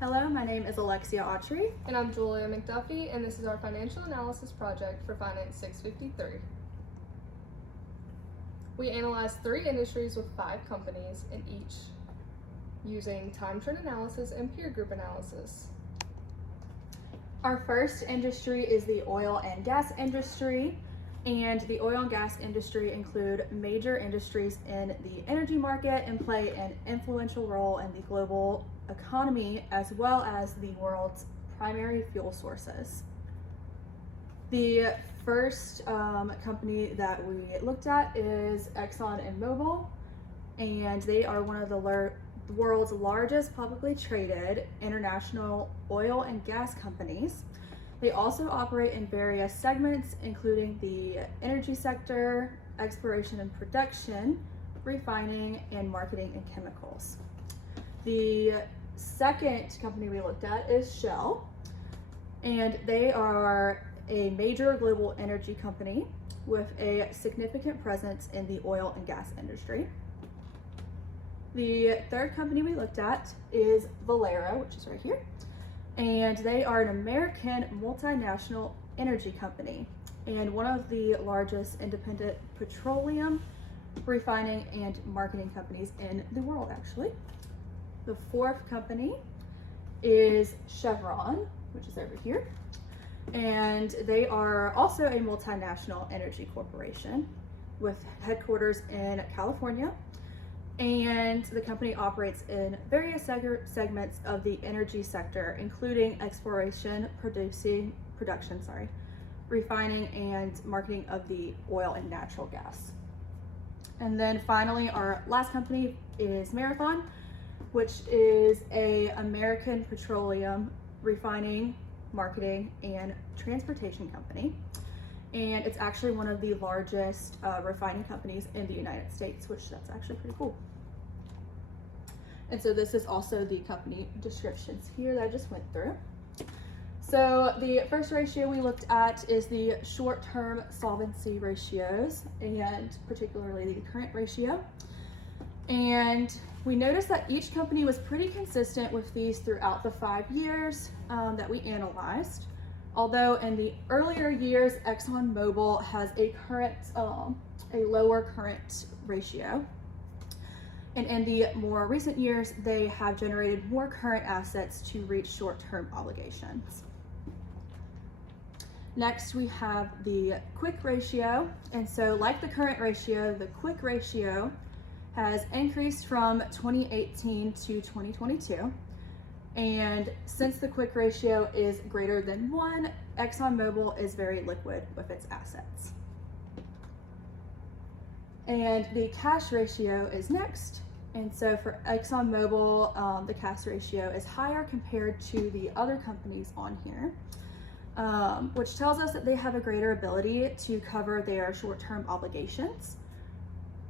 Hello, my name is Alexia Autry. And I'm Julia McDuffie, and this is our financial analysis project for Finance 653. We analyzed 3 industries with 5 companies in each, using time trend analysis and peer group analysis. Our first industry is the oil and gas industry, and the oil and gas industry include major industries in the energy market and play an influential role in the global economy as well as the world's primary fuel sources. The first company that we looked at is Exxon and Mobil, and they are one of the world's largest publicly traded international oil and gas companies. They also operate in various segments, including the energy sector, exploration and production, refining, and marketing and chemicals. The second company we looked at is Shell, and they are a major global energy company with a significant presence in the oil and gas industry. The third company we looked at is Valero, which is right here, and they are an American multinational energy company and one of the largest independent petroleum refining and marketing companies in the world, actually. The fourth company is Chevron, which is over here, and they are also a multinational energy corporation with headquarters in California, and the company operates in various segments of the energy sector, including exploration, production, refining, and marketing of the oil and natural gas. And then finally, our last company is Marathon, which is an American petroleum refining, marketing, and transportation company. And it's actually one of the largest refining companies in the United States, which that's actually pretty cool. And so this is also the company descriptions here that I just went through. So the first ratio we looked at is the short-term solvency ratios, and particularly the current ratio. And we noticed that each company was pretty consistent with these throughout the 5 years that we analyzed. Although in the earlier years, ExxonMobil has a lower current ratio. And in the more recent years, they have generated more current assets to reach short-term obligations. Next, we have the quick ratio. And so like the current ratio, the quick ratio has increased from 2018 to 2022. And since the quick ratio is greater than 1, ExxonMobil is very liquid with its assets. And the cash ratio is next. And so for ExxonMobil, the cash ratio is higher compared to the other companies on here, which tells us that they have a greater ability to cover their short-term obligations.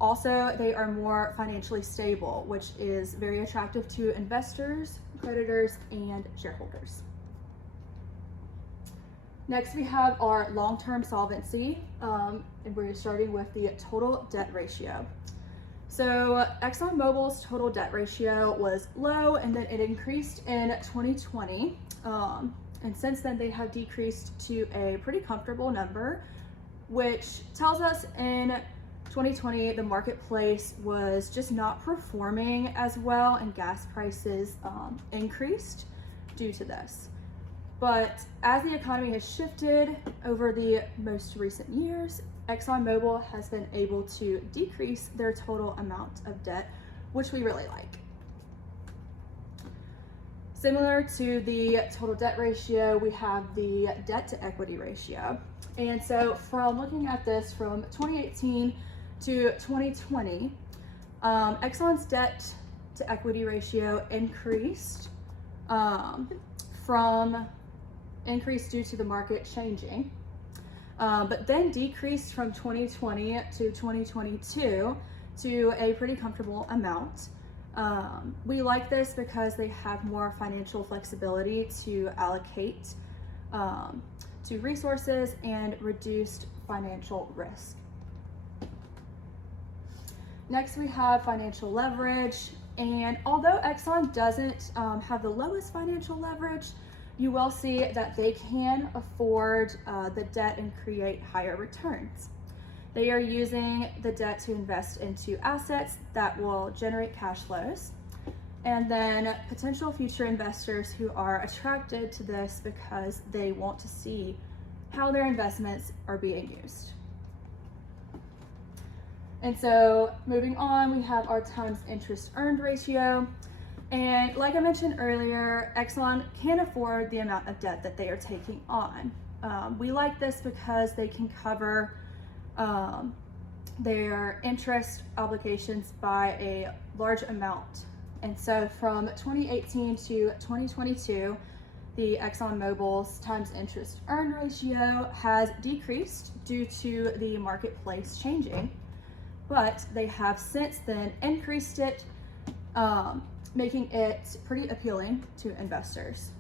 Also, they are more financially stable, which is very attractive to investors, creditors, and shareholders. Next, we have our long-term solvency, and we're starting with the total debt ratio. So ExxonMobil's total debt ratio was low, and then it increased in 2020. And since then, they have decreased to a pretty comfortable number, which tells us in 2020, the marketplace was just not performing as well, and gas prices increased due to this. But as the economy has shifted over the most recent years, ExxonMobil has been able to decrease their total amount of debt, which we really like. Similar to the total debt ratio, we have the debt to equity ratio. And so from looking at this from 2018 to 2020, Exxon's debt to equity ratio increased due to the market changing, but then decreased from 2020 to 2022 to a pretty comfortable amount. We like this because they have more financial flexibility to allocate to resources and reduced financial risk. Next, we have financial leverage. And although Exxon doesn't have the lowest financial leverage, you will see that they can afford the debt and create higher returns. They are using the debt to invest into assets that will generate cash flows, and then potential future investors who are attracted to this because they want to see how their investments are being used. And so moving on, we have our times interest earned ratio. And like I mentioned earlier, Exxon can afford the amount of debt that they are taking on. We like this because they can cover their interest obligations by a large amount. And so from 2018 to 2022, the ExxonMobil's times interest earned ratio has decreased due to the marketplace changing, but they have since then increased it, making it pretty appealing to investors.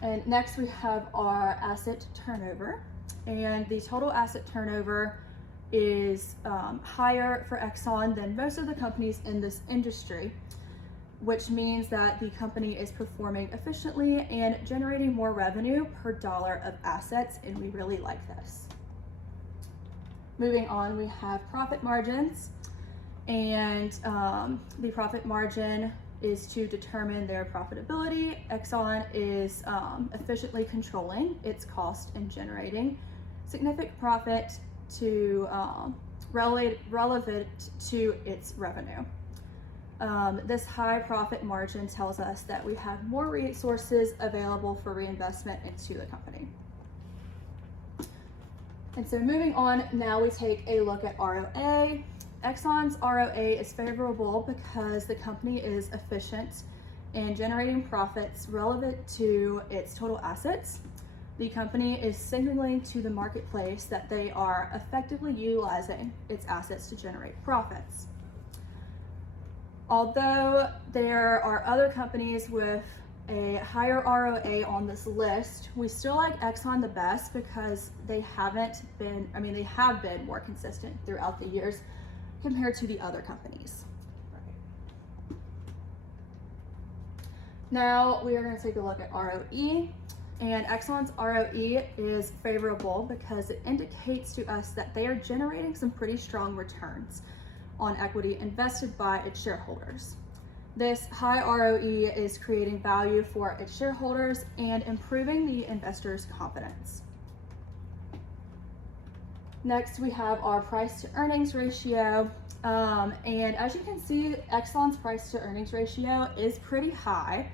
And next we have our asset turnover, and the total asset turnover is higher for Exxon than most of the companies in this industry, which means that the company is performing efficiently and generating more revenue per dollar of assets, and we really like this. Moving on, we have profit margins, and the profit margin is to determine their profitability. Exxon is efficiently controlling its cost and generating significant profit to relevant to its revenue. This high profit margin tells us that we have more resources available for reinvestment into the company. And so moving on, now we take a look at ROA. Exxon's ROA is favorable because the company is efficient in generating profits relevant to its total assets. The company is signaling to the marketplace that they are effectively utilizing its assets to generate profits. Although there are other companies with a higher ROA on this list, we still like Exxon the best because they have been more consistent throughout the years compared to the other companies. Now we are going to take a look at ROE, and Exxon's ROE is favorable because it indicates to us that they are generating some pretty strong returns on equity invested by its shareholders. This high ROE is creating value for its shareholders and improving the investors' confidence. Next, we have our price to earnings ratio. And as you can see, Exxon's price to earnings ratio is pretty high,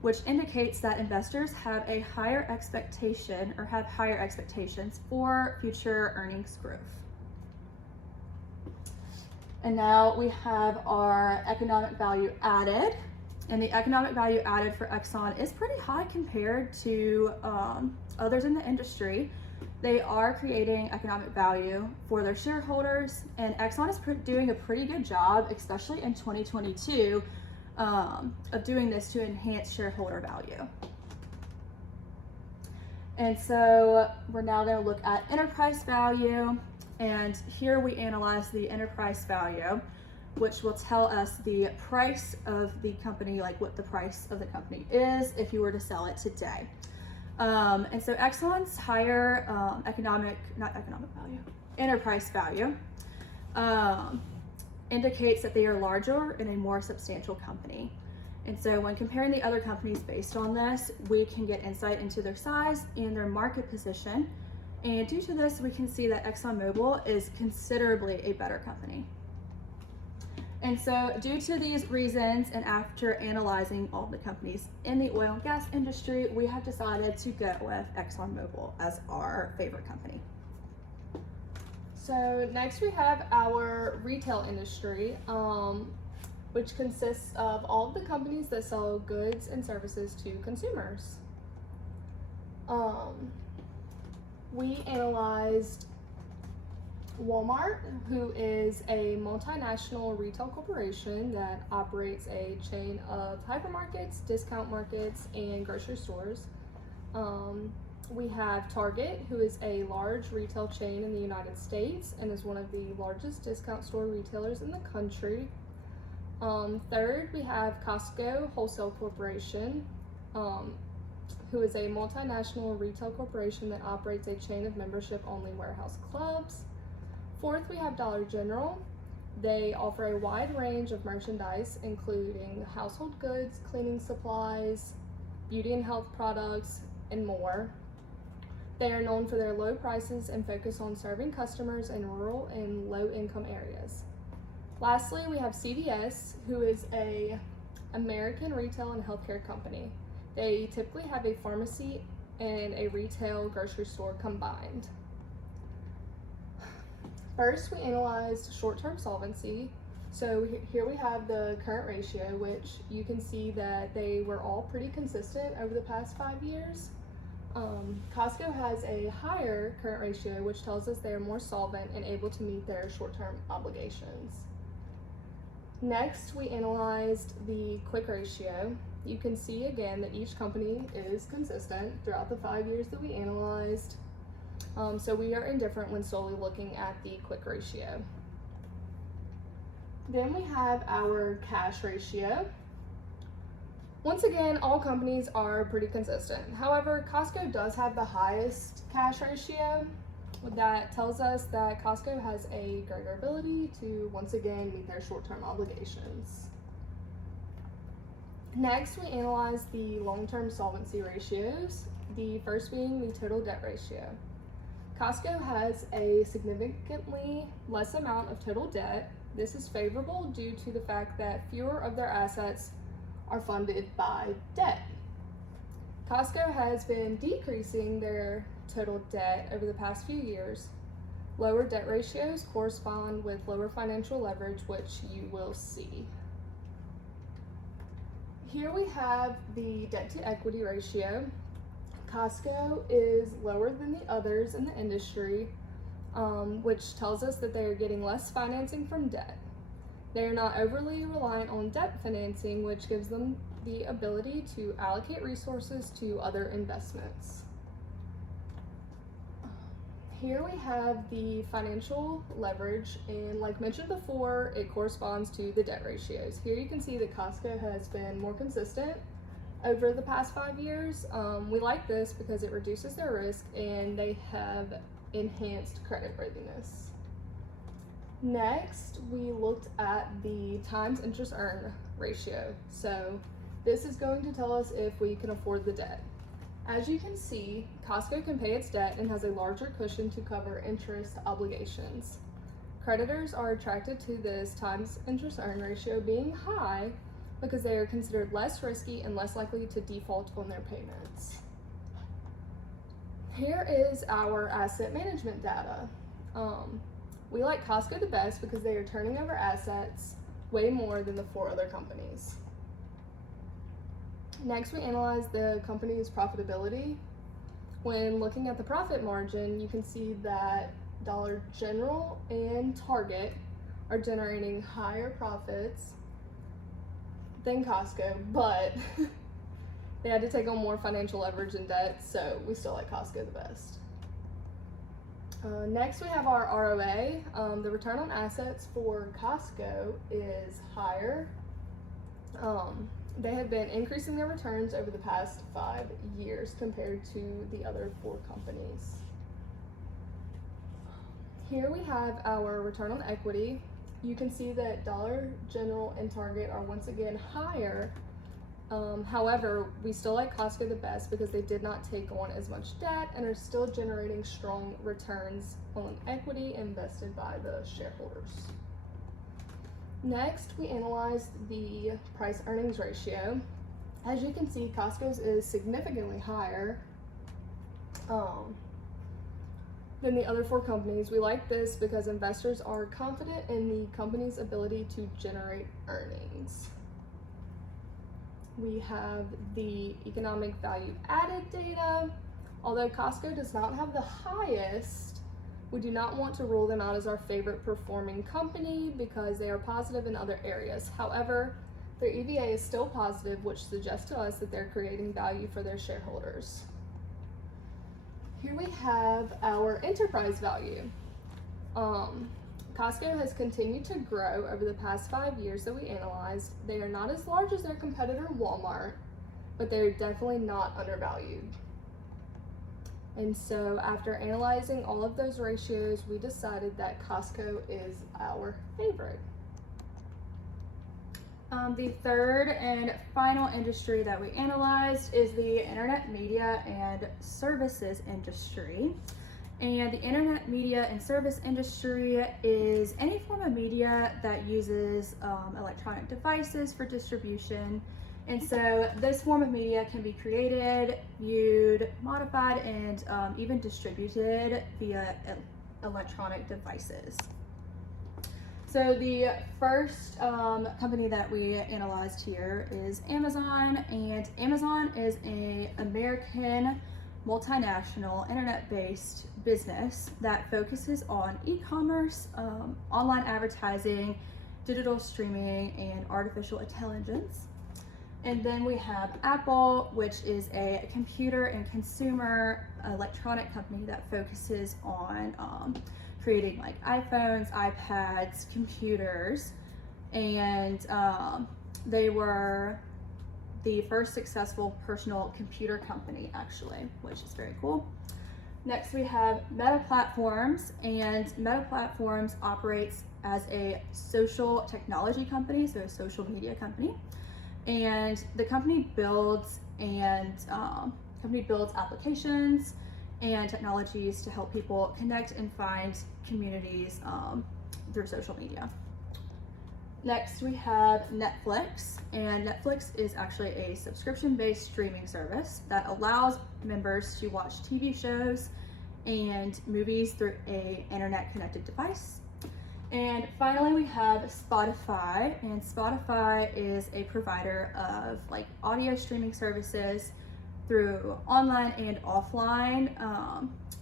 which indicates that investors have a higher expectation or have higher expectations for future earnings growth. And now we have our economic value added, and the economic value added for Exxon is pretty high compared to others in the industry. They are creating economic value for their shareholders, and Exxon is doing a pretty good job, especially in 2022, of doing this to enhance shareholder value. And so we're now going to look at enterprise value. And here we analyze the enterprise value, which will tell us the price of the company, like what the price of the company is if you were to sell it today. And so Exxon's higher enterprise value indicates that they are larger and a more substantial company. And so when comparing the other companies based on this, we can get insight into their size and their market position. And due to this, we can see that ExxonMobil is considerably a better company. And so due to these reasons, and after analyzing all the companies in the oil and gas industry, we have decided to go with ExxonMobil as our favorite company. So next we have our retail industry, which consists of all of the companies that sell goods and services to consumers. We analyzed Walmart, who is a multinational retail corporation that operates a chain of hypermarkets, discount markets, and grocery stores. We have Target, who is a large retail chain in the United States and is one of the largest discount store retailers in the country. Third, we have Costco Wholesale Corporation, who is a multinational retail corporation that operates a chain of membership-only warehouse clubs. Fourth, we have Dollar General. They offer a wide range of merchandise, including household goods, cleaning supplies, beauty and health products, and more. They are known for their low prices and focus on serving customers in rural and low-income areas. Lastly, we have CVS, who is an American retail and healthcare company. They typically have a pharmacy and a retail grocery store combined. First, we analyzed short-term solvency. So here we have the current ratio, which you can see that they were all pretty consistent over the past 5 years. Costco has a higher current ratio, which tells us they are more solvent and able to meet their short-term obligations. Next, we analyzed the quick ratio. You can see again that each company is consistent throughout the 5 years that we analyzed. So we are indifferent when solely looking at the quick ratio. Then we have our cash ratio. Once again, all companies are pretty consistent. However, Costco does have the highest cash ratio. That tells us that Costco has a greater ability to once again meet their short-term obligations. Next, we analyze the long-term solvency ratios, the first being the total debt ratio. Costco has a significantly less amount of total debt. This is favorable due to the fact that fewer of their assets are funded by debt. Costco has been decreasing their total debt over the past few years. Lower debt ratios correspond with lower financial leverage, which you will see. Here we have the debt to equity ratio. Costco is lower than the others in the industry, which tells us that they are getting less financing from debt. They are not overly reliant on debt financing, which gives them the ability to allocate resources to other investments. Here we have the financial leverage, and like mentioned before, it corresponds to the debt ratios. Here you can see that Costco has been more consistent over the past 5 years. We like this because it reduces their risk and they have enhanced creditworthiness. Next, we looked at the times interest earned ratio. So this is going to tell us if we can afford the debt. As you can see, Costco can pay its debt and has a larger cushion to cover interest obligations. Creditors are attracted to this times interest earned ratio being high because they are considered less risky and less likely to default on their payments. Here is our asset management data. We like Costco the best because they are turning over assets way more than the 4 other companies. Next, we analyze the company's profitability. When looking at the profit margin, you can see that Dollar General and Target are generating higher profits than Costco, but they had to take on more financial leverage and debt, so we still like Costco the best. Next, we have our ROA. The return on assets for Costco is higher. They have been increasing their returns over the past 5 years compared to the other 4 companies. Here we have our return on equity. You can see that Dollar General and Target are once again higher. However, we still like Costco the best because they did not take on as much debt and are still generating strong returns on equity invested by the shareholders. Next, we analyzed the price earnings ratio. As you can see, Costco's is significantly higher than the other 4 companies. We like this because investors are confident in the company's ability to generate earnings. We have the economic value added data. Although Costco does not have the highest, we do not want to rule them out as our favorite performing company because they are positive in other areas. However, their EVA is still positive, which suggests to us that they're creating value for their shareholders. Here we have our enterprise value. Costco has continued to grow over the past 5 years that we analyzed. They are not as large as their competitor Walmart, but they're definitely not undervalued. And so after analyzing all of those ratios, we decided that Costco is our favorite. The third and final industry that we analyzed is the internet media and services industry. And the internet media and service industry is any form of media that uses electronic devices for distribution. And so this form of media can be created, viewed, modified, and even distributed via electronic devices. So the first company that we analyzed here is Amazon, and Amazon is an American multinational internet-based business that focuses on e-commerce, online advertising, digital streaming, and artificial intelligence. And then we have Apple, which is a computer and consumer electronic company that focuses on creating like iPhones, iPads, computers, and they were the first successful personal computer company actually, which is very cool. Next we have Meta Platforms, and Meta Platforms operates as a social technology company, so a social media company. And the company builds applications and technologies to help people connect and find communities through social media. Next we have Netflix, and Netflix is actually a subscription-based streaming service that allows members to watch TV shows and movies through an internet-connected device. And finally we have Spotify, and Spotify is a provider of like audio streaming services through online and offline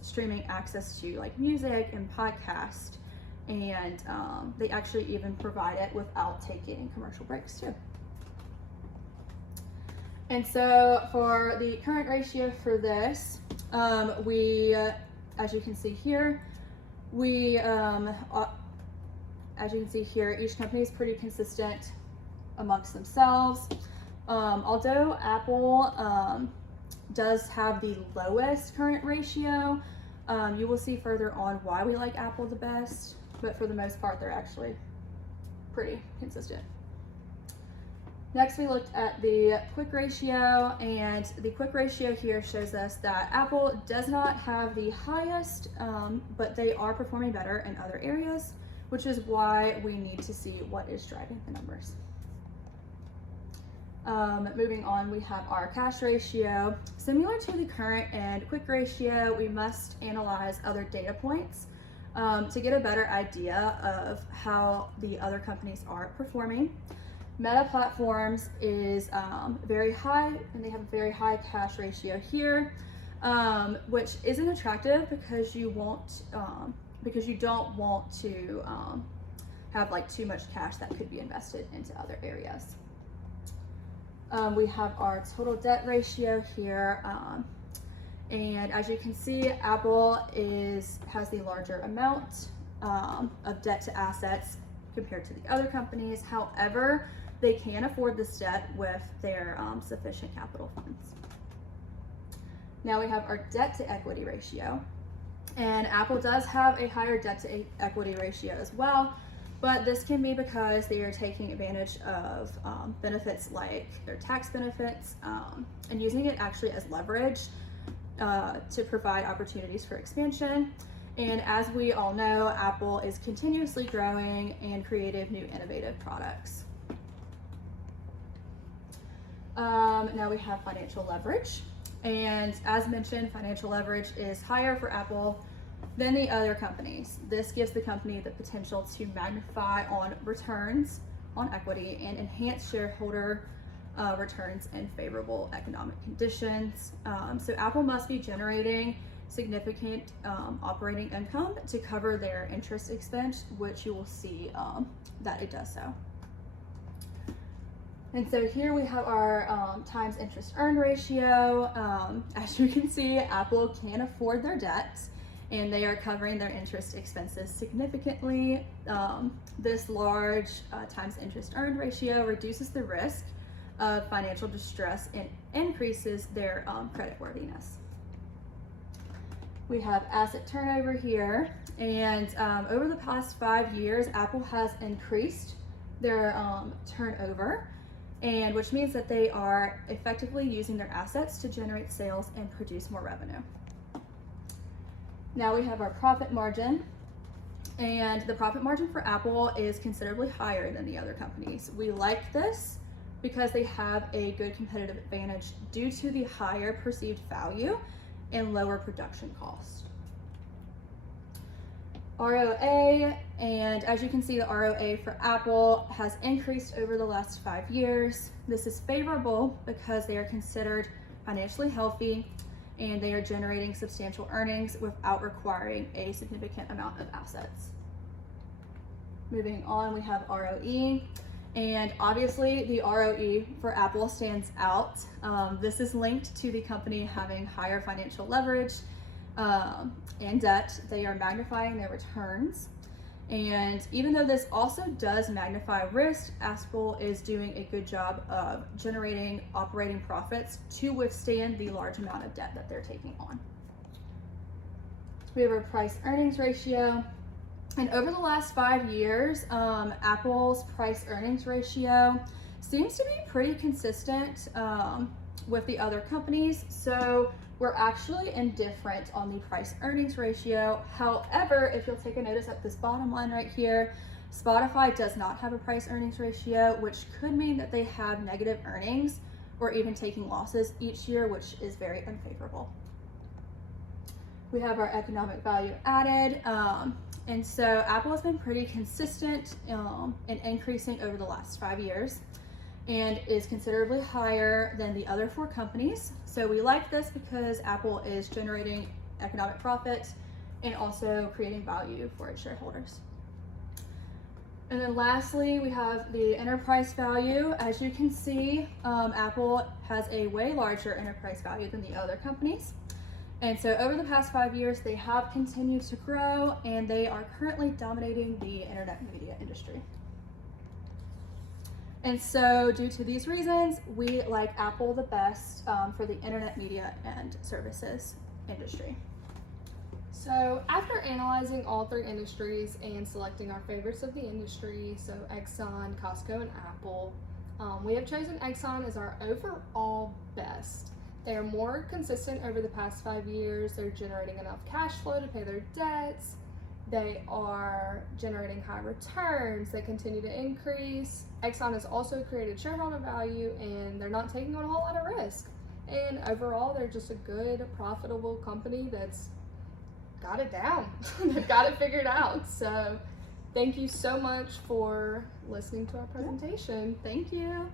streaming access to like music and podcast, and they actually even provide it without taking commercial breaks too. And so for the current ratio for this, as you can see here, each company is pretty consistent amongst themselves. Although Apple does have the lowest current ratio, you will see further on why we like Apple the best, but for the most part, they're actually pretty consistent. Next, we looked at the quick ratio, and the quick ratio here shows us that Apple does not have the highest, but they are performing better in other areas, which is why we need to see what is driving the numbers. Moving on, we have our cash ratio. Similar to the current and quick ratio, we must analyze other data points to get a better idea of how the other companies are performing. Meta Platforms is very high, and they have a very high cash ratio here, which isn't attractive because you don't want to have like too much cash that could be invested into other areas. We have our total debt ratio here, and as you can see, Apple has the larger amount of debt to assets compared to the other companies. However, they can afford this debt with their sufficient capital funds. Now we have our debt to equity ratio, and Apple does have a higher debt to equity ratio as well, but this can be because they are taking advantage of benefits like their tax benefits and using it actually as leverage to provide opportunities for expansion. And as we all know, Apple is continuously growing and creating new innovative products. Now we have financial leverage, and as mentioned, financial leverage is higher for Apple than the other companies. This gives the company the potential to magnify on returns on equity and enhance shareholder returns in favorable economic conditions. So Apple must be generating significant operating income to cover their interest expense, which you will see that it does so. And so here we have our times interest earned ratio. As you can see, Apple can afford their debts, and they are covering their interest expenses significantly. This large times interest earned ratio reduces the risk of financial distress and increases their creditworthiness. We have asset turnover here, and over the past 5 years, Apple has increased their turnover, and which means that they are effectively using their assets to generate sales and produce more revenue. Now we have our profit margin, and the profit margin for Apple is considerably higher than the other companies. We like this because they have a good competitive advantage due to the higher perceived value and lower production cost. ROA, and as you can see, the ROA for Apple has increased over the last 5 years. This is favorable because they are considered financially healthy and they are generating substantial earnings without requiring a significant amount of assets. Moving on, we have ROE, and obviously the ROE for Apple stands out. This is linked to the company having higher financial leverage and debt. They are magnifying their returns. And even though this also does magnify risk, Apple is doing a good job of generating operating profits to withstand the large amount of debt that they're taking on. We have our price earnings ratio. And over the last 5 years, Apple's price earnings ratio seems to be pretty consistent with the other companies. So we're actually indifferent on the price earnings ratio. However, if you'll take a notice at this bottom line right here, Spotify does not have a price earnings ratio, which could mean that they have negative earnings or even taking losses each year, which is very unfavorable. We have our economic value added. And so Apple has been pretty consistent in increasing over the last 5 years and is considerably higher than the other 4 companies. So we like this because Apple is generating economic profit and also creating value for its shareholders. And then lastly, we have the enterprise value. As you can see, Apple has a way larger enterprise value than the other companies. And so over the past 5 years, they have continued to grow, and they are currently dominating the internet media industry. And so due to these reasons, we like Apple the best for the internet media and services industry. So after analyzing all 3 industries and selecting our favorites of the industry, so Exxon, Costco, and Apple, we have chosen Exxon as our overall best. They are more consistent over the past 5 years. They're generating enough cash flow to pay their debts. They are generating high returns that continue to increase. Exxon has also created shareholder value, and they're not taking on a whole lot of risk. And overall, they're just a good, profitable company that's got it down. They've got it figured out. So thank you so much for listening to our presentation. Thank you.